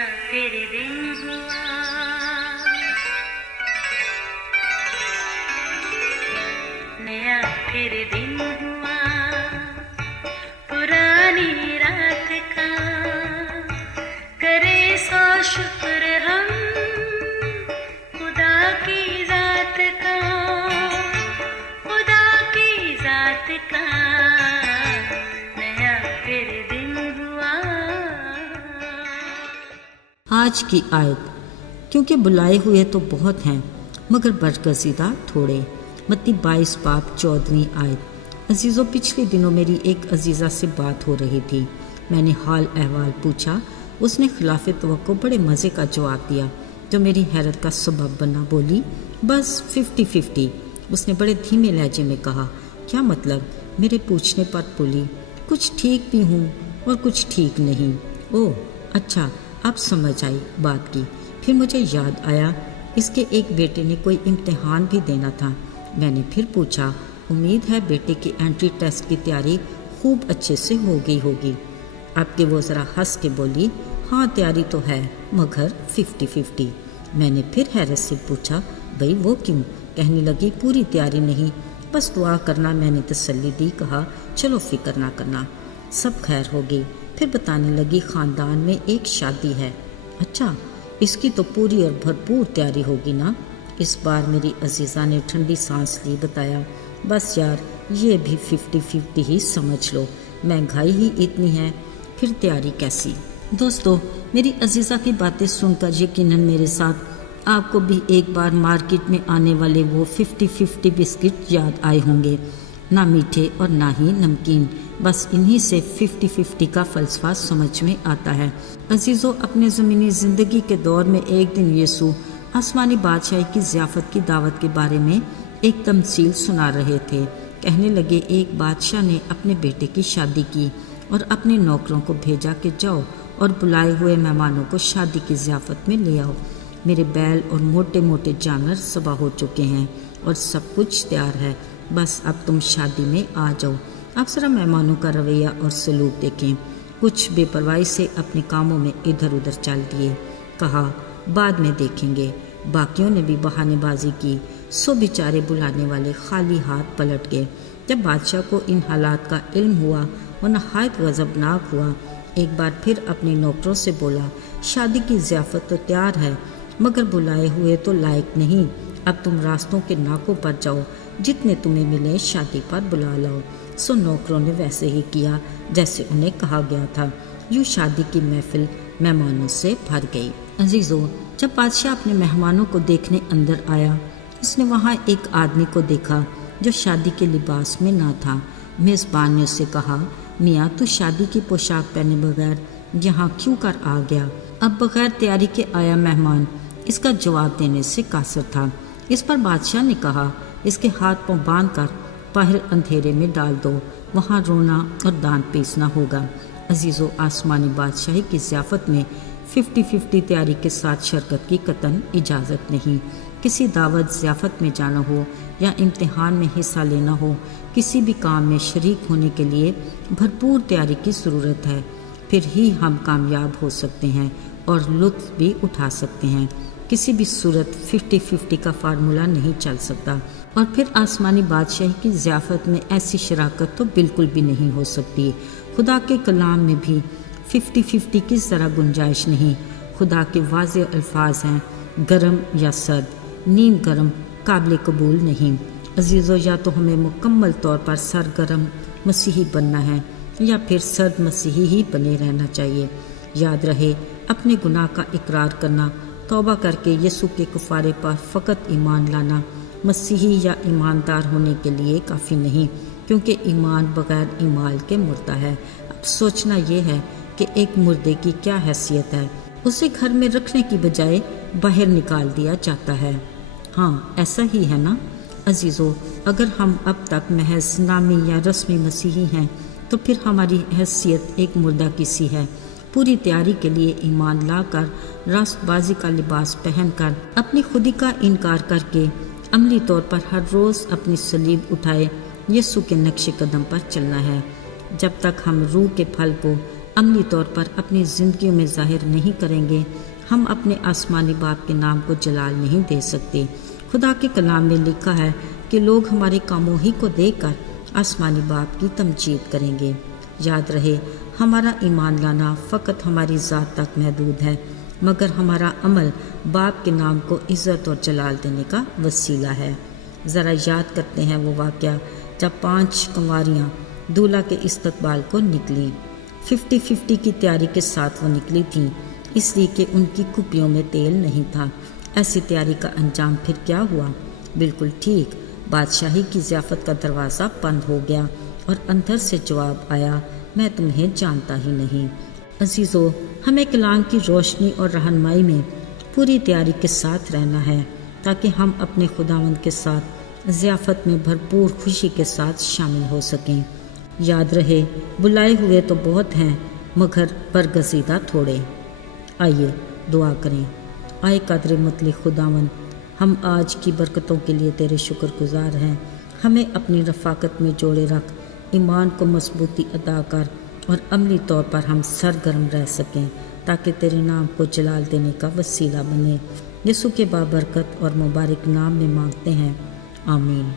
फिर दिन हुआ, नया फिर दिन हुआ, पुरानी रात का करे सो शुक्र हम खुदा की जात का, खुदा की जात का नया फिर दिन हुआ। आज की आयत, क्योंकि बुलाए हुए तो बहुत हैं मगर बरगज़ीदा थोड़े। मत्ती 22 बाब 14वीं आयत। अजीज़ों, पिछले दिनों मेरी एक अजीज़ा से बात हो रही थी। मैंने हाल अहवाल पूछा। उसने खिलाफ़े तवक्को बड़े मज़े का जवाब दिया जो मेरी हैरत का सबब बना। बोली, बस 50-50। उसने बड़े धीमे लहजे में कहा। क्या मतलब? मेरे पूछने पर बोली, कुछ ठीक भी हूँ और कुछ ठीक नहीं। ओह अच्छा, अब समझ आई बात की। फिर मुझे याद आया इसके एक बेटे ने कोई इम्तिहान भी देना था। मैंने फिर पूछा, उम्मीद है बेटे की एंट्री टेस्ट की तैयारी खूब अच्छे से हो गई होगी। आपके वो ज़रा हंस के बोली, हाँ तैयारी तो है मगर 50-50। मैंने फिर हैरत से पूछा, भाई वो क्यों? कहने लगी, पूरी तैयारी नहीं, बस दुआ करना। मैंने तसल्ली दी, कहा चलो फिक्र ना करना, सब खैर होगी। फिर बताने लगी, ख़ानदान में एक शादी है। अच्छा, इसकी तो पूरी और भरपूर तैयारी होगी ना? इस बार मेरी अजीज़ा ने ठंडी सांस ली। बताया, बस यार ये भी 50-50 ही समझ लो, महंगाई ही इतनी है, फिर तैयारी कैसी? दोस्तों, मेरी अजीज़ा की बातें सुनकर यकीनन मेरे साथ आपको भी एक बार मार्केट में आने वाले वो 50-50 बिस्किट याद आए होंगे। ना मीठे और ना ही नमकीन, बस इन्हीं से 50-50 का फ़लसफ़ा समझ में आता है। अजीज़ों, अपने ज़मीनी ज़िंदगी के दौर में एक दिन यीशु आसमानी बादशाही की ज़ियाफ़त की दावत के बारे में एक तमसील सुना रहे थे। कहने लगे, एक बादशाह ने अपने बेटे की शादी की और अपने नौकरों को भेजा कि जाओ और बुलाए हुए मेहमानों को शादी की ज़ियाफ़त में ले आओ। मेरे बैल और मोटे मोटे जानवर सवा हो चुके हैं और सब कुछ तैयार है, बस अब तुम शादी में आ जाओ। आप ज़रा मेहमानों का रवैया और सलूक देखें। कुछ बेपरवाही से अपने कामों में इधर उधर चल दिए। कहा, बाद में देखेंगे। बाकियों ने भी बहानेबाजी की। सो बेचारे बुलाने वाले खाली हाथ पलट गए। जब बादशाह को इन हालात का इल्म हुआ वो नहायत गज़बनाक हुआ। एक बार फिर अपने नौकरों से बोला, शादी की ज़ियाफ़त तो तैयार है मगर बुलाए हुए तो लायक नहीं। अब तुम रास्तों के नाकों पर जाओ, जितने तुम्हें मिले शादी पर बुला लाओ। सो नौकरों ने वैसे ही किया जैसे उन्हें कहा गया था। यूँ शादी की महफिल मेहमानों से भर गई। अजीज़ों, जब बादशाह अपने मेहमानों को देखने अंदर आया, उसने वहाँ एक आदमी को देखा जो शादी के लिबास में ना था। मेज़बान ने उससे कहा, मियाँ तू शादी की पोशाक पहने बगैर यहाँ क्यों कर आ गया? अब बगैर तैयारी के आया मेहमान इसका जवाब देने से कासर था। इस पर बादशाह ने कहा, इसके हाथ पांव बांध कर बाहर अंधेरे में डाल दो, वहाँ रोना और दांत पीसना होगा। अजीज़ों, आसमानी बादशाही की ज़ियाफ़त में 50-50 तैयारी के साथ शिरकत की कतन इजाज़त नहीं। किसी दावत ज़ियाफ़त में जाना हो या इम्तिहान में हिस्सा लेना हो, किसी भी काम में शरीक होने के लिए भरपूर तैयारी की ज़रूरत है। फिर ही हम कामयाब हो सकते हैं और लुत्फ़ भी उठा सकते हैं। किसी भी सूरत 50-50 का फार्मूला नहीं चल सकता। और फिर आसमानी बादशाही की ज़ियाफ़त में ऐसी शराकत तो बिल्कुल भी नहीं हो सकती। खुदा के कलाम में भी 50-50 की ज़रा गुंजाइश नहीं। खुदा के वाज़े अल्फाज हैं, गरम या सर्द, नीम गरम काबिल कबूल नहीं। अजीज़ों, या तो हमें मुकम्मल तौर पर सरगरम मसीही बनना है या फिर सर्द मसीही ही बने रहना चाहिए। याद रहे, अपने गुनाह का इकरार करना, तौबा करके यीशु के कफ़ारे पर फ़कत ईमान लाना मसीही या ईमानदार होने के लिए काफ़ी नहीं, क्योंकि ईमान बग़ैर ईमाल के मुर्दा है। अब सोचना ये है कि एक मुर्दे की क्या हैसियत है। उसे घर में रखने की बजाय बाहर निकाल दिया जाता है। हाँ, ऐसा ही है ना अजीज़ों? अगर हम अब तक महज नामी या रस्मी मसीही हैं तो फिर हमारी हैसियत एक मुर्दा की सी है। पूरी तैयारी के लिए ईमान लाकर, रास्तबाजी का लिबास पहनकर, अपनी खुदी का इनकार करके अमली तौर पर हर रोज़ अपनी सलीब उठाए यीशु के नक्शे कदम पर चलना है। जब तक हम रूह के फल को عملی طور پر اپنی زندگیوں میں ظاہر نہیں کریں گے، ہم اپنے آسمانی باپ کے نام کو جلال نہیں دے سکتے۔ خدا کے کلام میں لکھا ہے کہ لوگ ہمارے کاموں ہی کو دیکھ کر آسمانی باپ کی تمجید کریں گے۔ یاد رہے، ہمارا ایمان لانا فقط ہماری ذات تک محدود ہے، مگر ہمارا عمل باپ کے نام کو عزت اور جلال دینے کا وسیلہ ہے۔ ذرا یاد کرتے ہیں وہ واقعہ جب 5 کنواریاں دولہا کے استقبال کو نکلیں۔ 50-50 کی تیاری کے ساتھ وہ نکلی تھیں، اس لیے کہ ان کی کپیوں میں تیل نہیں تھا۔ ایسی تیاری کا انجام پھر کیا ہوا؟ بالکل ٹھیک، بادشاہی کی ضیافت کا دروازہ بند ہو گیا اور اندر سے جواب آیا، میں تمہیں جانتا ہی نہیں۔ عزیزو، ہمیں کلام کی روشنی اور رہنمائی میں پوری تیاری کے ساتھ رہنا ہے تاکہ ہم اپنے خداوند کے ساتھ ضیافت میں بھرپور خوشی کے ساتھ شامل ہو سکیں۔ یاد رہے، بلائے ہوئے تو بہت ہیں مگر برگزیدہ تھوڑے۔ آئیے دعا کریں۔ آئے قادر مطلق خداوند، ہم آج کی برکتوں کے لیے تیرے شکر گزار ہیں۔ ہمیں اپنی رفاقت میں جوڑے رکھ، ایمان کو مضبوطی عطا کر اور عملی طور پر ہم سرگرم رہ سکیں تاکہ تیرے نام کو جلال دینے کا وسیلہ بنے۔ یسوع کے بابرکت اور مبارک نام میں مانگتے ہیں، آمین۔